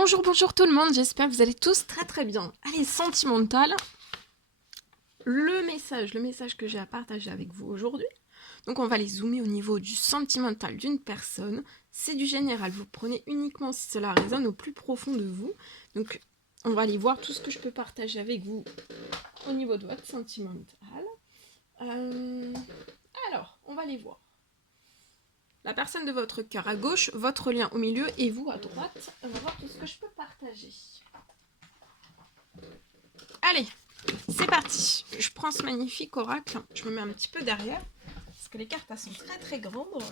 Bonjour, bonjour tout le monde, j'espère que vous allez tous très bien. Allez, sentimental, le message que j'ai à partager avec vous aujourd'hui. Donc on va les zoomer au niveau du sentimental d'une personne. C'est du général, vous prenez uniquement si cela résonne au plus profond de vous. Donc on va aller voir tout ce que je peux partager avec vous au niveau de votre sentimental. Alors, on va les voir. La personne de votre cœur à gauche, votre lien au milieu et vous à droite. On va voir tout ce que je peux partager. Allez, c'est parti. Je prends ce magnifique oracle. Je me mets un petit peu derrière. Parce que les cartes elles sont très grandes.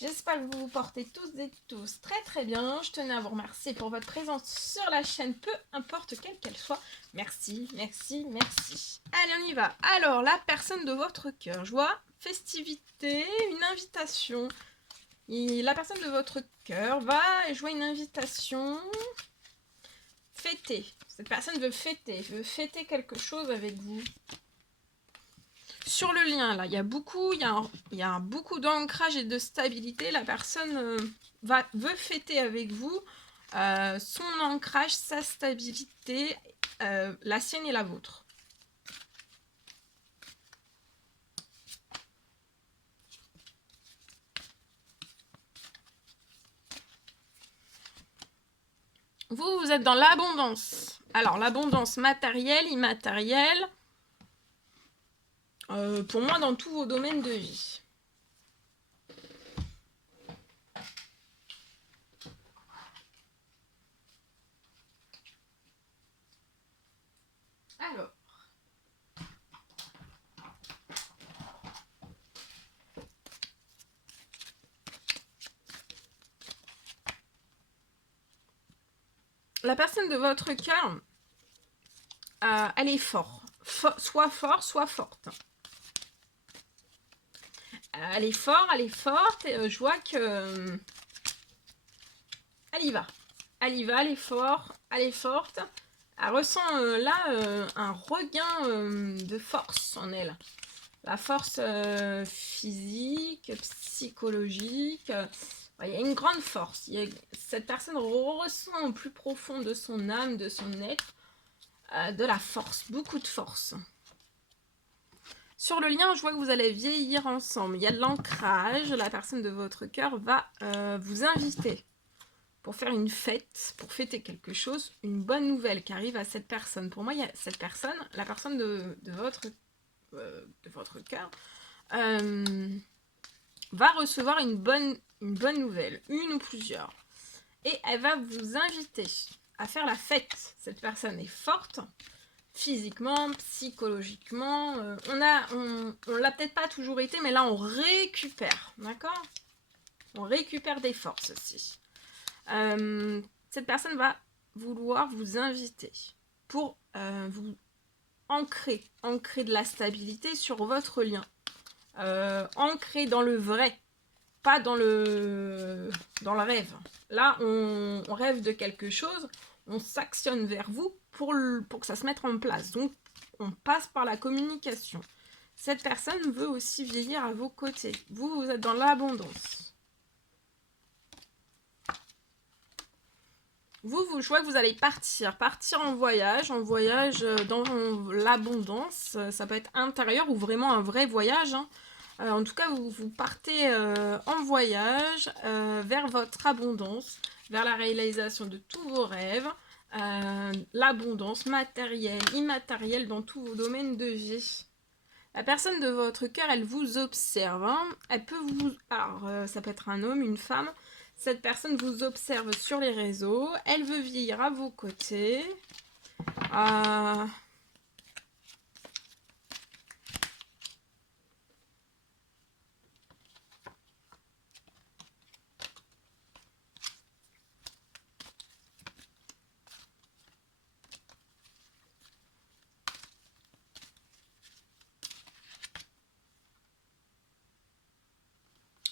J'espère que vous vous portez tous et tous très bien. Je tenais à vous remercier pour votre présence sur la chaîne, peu importe quelle qu'elle soit. Merci. Allez, on y va. Alors, la personne de votre cœur. Je vois festivité, une invitation. Et la personne de votre cœur va jouer une invitation. Fêter. Cette personne veut fêter quelque chose avec vous. Sur le lien, là, il y a beaucoup d'ancrage et de stabilité. La personne veut fêter avec vous son ancrage, sa stabilité, la sienne et la vôtre. Vous êtes dans l'abondance. Alors, l'abondance matérielle, immatérielle, pour moi, dans tous vos domaines de vie. Alors, la personne de votre cœur, elle est soit fort, soit forte. Elle est forte, et je vois que elle y va, elle est forte. Elle ressent un regain de force en elle. La force physique, psychologique. Il y a une grande force. Cette personne ressent au plus profond de son âme, de son être, de la force, beaucoup de force. Sur le lien, je vois que vous allez vieillir ensemble. Il y a de l'ancrage. La personne de votre cœur va vous inviter pour faire une fête, pour fêter quelque chose, une bonne nouvelle qui arrive à cette personne. Pour moi, il y a cette personne, la personne de votre cœur, va recevoir une bonne nouvelle, une ou plusieurs. Et elle va vous inviter à faire la fête. Cette personne est forte, physiquement, psychologiquement. On l'a peut-être pas toujours été, mais là on récupère, d'accord? On récupère des forces aussi. Cette personne va vouloir vous inviter pour vous ancrer de la stabilité sur votre lien. Ancrer dans le vrai, pas dans le rêve. Là, on rêve de quelque chose, on s'actionne vers vous pour que ça se mette en place. Donc, on passe par la communication. Cette personne veut aussi vieillir à vos côtés. Vous êtes dans l'abondance. Je vois que vous allez partir en voyage dans l'abondance. Ça peut être intérieur ou vraiment un vrai voyage, hein. En tout cas, vous partez en voyage vers votre abondance, vers la réalisation de tous vos rêves, l'abondance matérielle, immatérielle dans tous vos domaines de vie. La personne de votre cœur, elle vous observe, hein. Elle peut vous... Alors, ça peut être un homme, une femme. Cette personne vous observe sur les réseaux. Elle veut vieillir à vos côtés.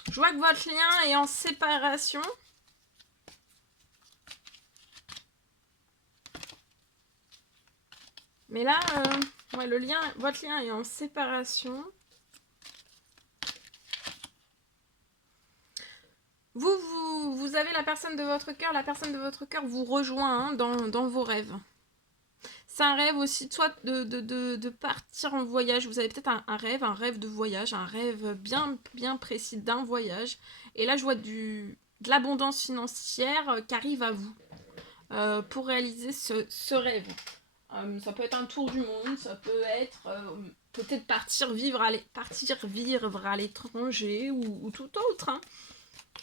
Je vois que votre lien est en séparation. Mais là, ouais, votre lien est en séparation. Vous avez la personne de votre cœur vous rejoint hein, dans vos rêves. C'est un rêve aussi, soit de partir en voyage. Vous avez peut-être un rêve de voyage, un rêve bien précis d'un voyage. Et là, je vois de l'abondance financière qui arrive à vous pour réaliser ce rêve. Ça peut être un tour du monde, ça peut être peut-être partir vivre à l'étranger ou tout autre. Hein.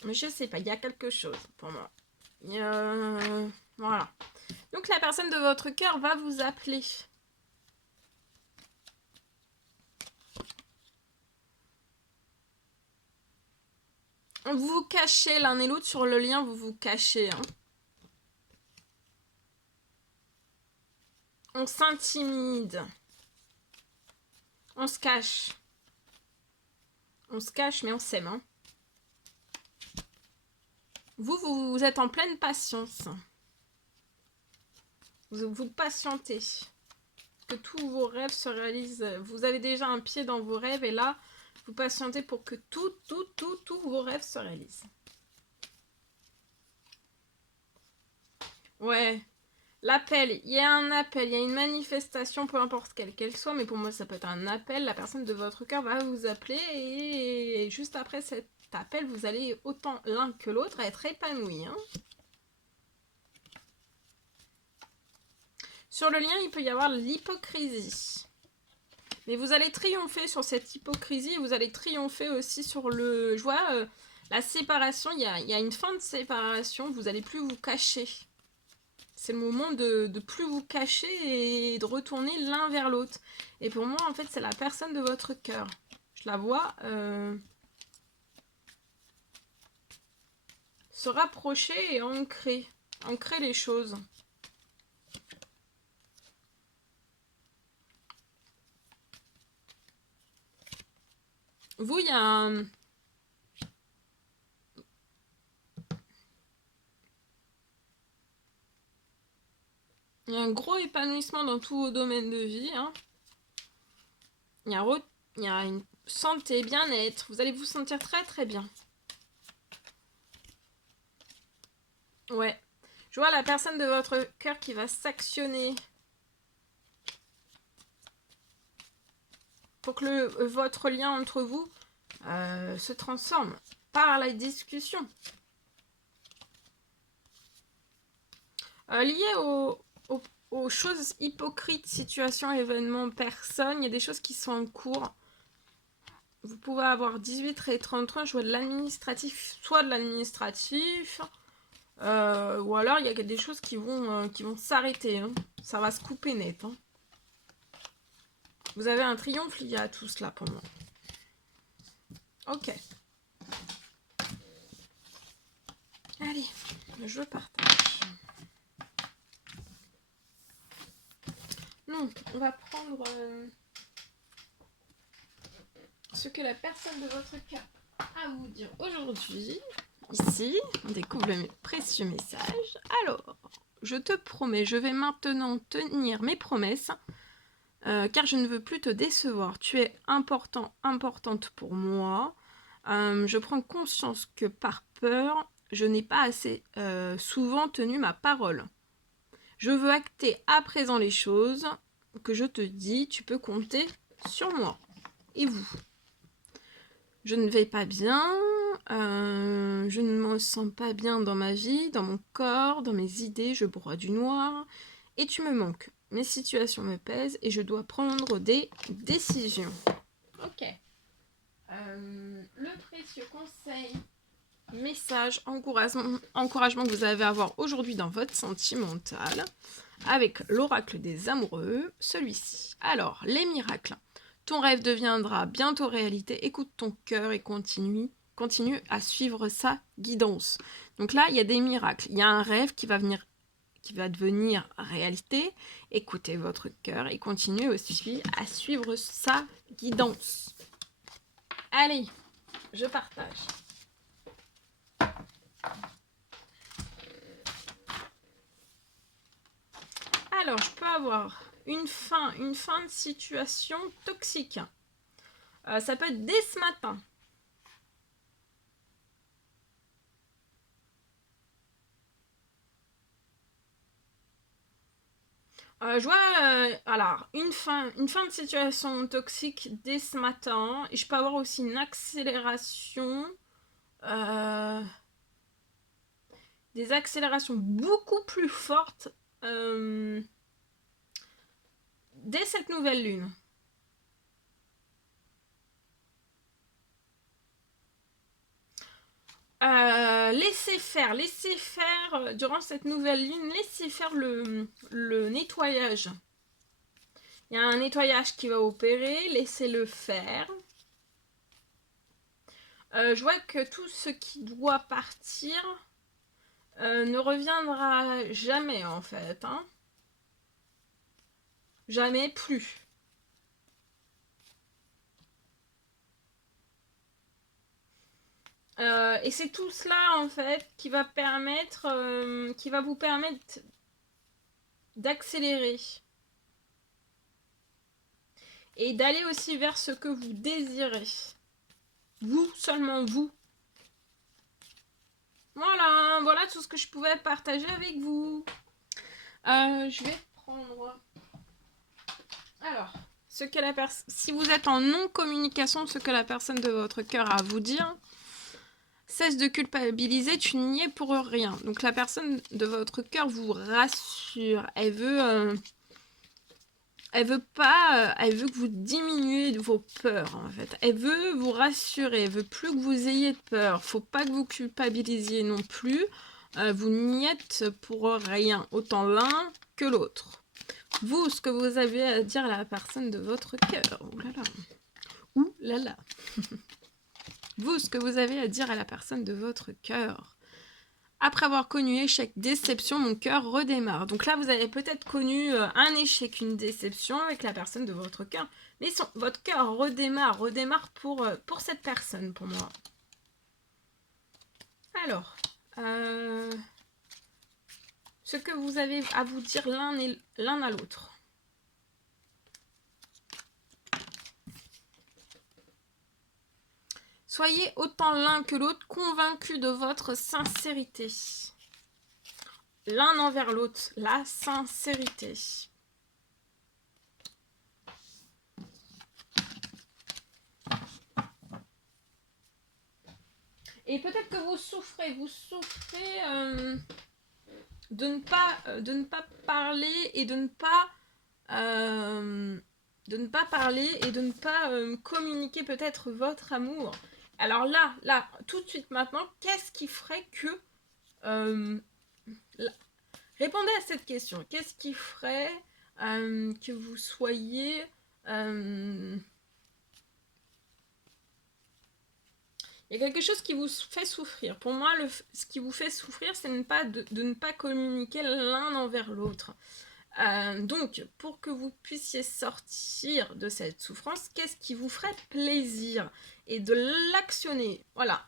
Mais je sais pas, il y a quelque chose pour moi. Voilà. Donc la personne de votre cœur va vous appeler. Vous vous cachez l'un et l'autre sur le lien, vous vous cachez. Hein. On s'intimide. On se cache. On se cache, mais on s'aime. Hein. Vous êtes en pleine patience. Vous patientez. Que tous vos rêves se réalisent. Vous avez déjà un pied dans vos rêves et là, vous patientez pour que tous vos rêves se réalisent. Ouais. L'appel, il y a un appel, il y a une manifestation, peu importe quelle soit, mais pour moi ça peut être un appel. La personne de votre cœur va vous appeler et juste après cet appel, vous allez autant l'un que l'autre être épanouis. Hein. Sur le lien, il peut y avoir l'hypocrisie. Mais vous allez triompher sur cette hypocrisie, vous allez triompher aussi sur le... Je vois la séparation, il y a une fin de séparation, vous n'allez plus vous cacher. C'est le moment de plus vous cacher et de retourner l'un vers l'autre. Et pour moi, en fait, c'est la personne de votre cœur. Je la vois se rapprocher et ancrer les choses. Vous, il y a un... Il y a un gros épanouissement dans tous vos domaines de vie. Hein. Il y a une santé, bien-être. Vous allez vous sentir très très bien. Ouais. Je vois la personne de votre cœur qui va s'actionner pour que votre lien entre vous se transforme par la discussion. Lié aux choses hypocrites, situations, événements, personnes, il y a des choses qui sont en cours. Vous pouvez avoir 18 et 33, je vois de l'administratif, soit de l'administratif, ou alors il y a des choses qui vont s'arrêter. Hein. Ça va se couper net. Hein. Vous avez un triomphe lié à tout cela pour moi. Ok. Allez, je partage. Non, on va prendre ce que la personne de votre cœur a à vous dire aujourd'hui. Ici, on découvre le précieux message. Alors, je te promets, je vais maintenant tenir mes promesses, car je ne veux plus te décevoir. Tu es importante pour moi. Je prends conscience que par peur, je n'ai pas assez souvent tenu ma parole. Je veux acter à présent les choses que je te dis. Tu peux compter sur moi. Et vous? Je ne vais pas bien, je ne me sens pas bien dans ma vie, dans mon corps, dans mes idées, je broie du noir, et tu me manques. Mes situations me pèsent et je dois prendre des décisions. Ok. Le précieux conseil, message, encouragement que vous allez avoir aujourd'hui dans votre sentimental, avec l'oracle des amoureux, celui-ci. Alors, les miracles. Ton rêve deviendra bientôt réalité. Écoute ton cœur et continue à suivre sa guidance. Donc là, il y a des miracles. Il y a un rêve qui va devenir réalité. Écoutez votre cœur et continuez aussi à suivre sa guidance. Allez, je partage. Alors, je peux avoir une fin de situation toxique. Ça peut être dès ce matin. Je vois alors une fin de situation toxique dès ce matin. Et je peux avoir aussi une accélération. Des accélérations beaucoup plus fortes dès cette nouvelle lune. Laissez faire durant cette nouvelle lune, laissez faire le nettoyage. Il y a un nettoyage qui va opérer, laissez-le faire. Je vois que tout ce qui doit partir ne reviendra jamais en fait. Hein. Jamais plus. Et c'est tout cela en fait qui va vous permettre d'accélérer et d'aller aussi vers ce que vous désirez. Vous, seulement vous. Voilà tout ce que je pouvais partager avec vous. Je vais prendre... Alors, si vous êtes en non-communication, ce que la personne de votre cœur a à vous dire, cesse de culpabiliser, tu n'y es pour rien. Donc la personne de votre cœur vous rassure. Elle veut que vous diminuiez vos peurs en fait. Elle veut vous rassurer, elle veut plus que vous ayez de peur. Faut pas que vous culpabilisiez non plus. Vous n'y êtes pour rien, autant l'un que l'autre. Vous, ce que vous avez à dire à la personne de votre cœur. Ouh là là. Ouh là là. Vous, ce que vous avez à dire à la personne de votre cœur. Après avoir connu échec, déception, mon cœur redémarre. Donc là, vous avez peut-être connu un échec, une déception avec la personne de votre cœur. Mais votre cœur redémarre pour cette personne, pour moi. Alors, ce que vous avez à vous dire l'un à l'autre. Soyez autant l'un que l'autre convaincus de votre sincérité. L'un envers l'autre, la sincérité. Et peut-être que vous souffrez de ne pas parler et de ne pas communiquer peut-être votre amour. Alors là, tout de suite maintenant, qu'est-ce qui ferait que... répondez à cette question. Qu'est-ce qui ferait que vous soyez... Il y a quelque chose qui vous fait souffrir. Pour moi, ce qui vous fait souffrir, c'est de ne pas communiquer l'un envers l'autre. Donc, pour que vous puissiez sortir de cette souffrance, qu'est-ce qui vous ferait plaisir? Et de l'actionner. Voilà.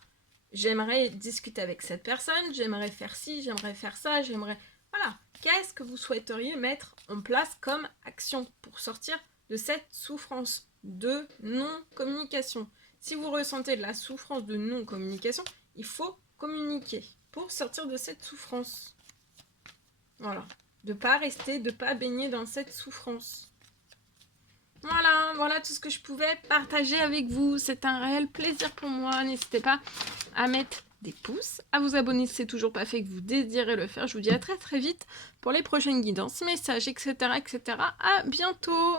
J'aimerais discuter avec cette personne, j'aimerais faire ci, j'aimerais faire ça, Voilà. Qu'est-ce que vous souhaiteriez mettre en place comme action pour sortir de cette souffrance de non-communication? Si vous ressentez de la souffrance de non-communication, il faut communiquer pour sortir de cette souffrance. Voilà. De ne pas rester, de ne pas baigner dans cette souffrance. Voilà tout ce que je pouvais partager avec vous. C'est un réel plaisir pour moi. N'hésitez pas à mettre des pouces, à vous abonner si c'est toujours pas fait, que vous désirez le faire. Je vous dis à très très vite pour les prochaines guidances, messages, etc. À bientôt!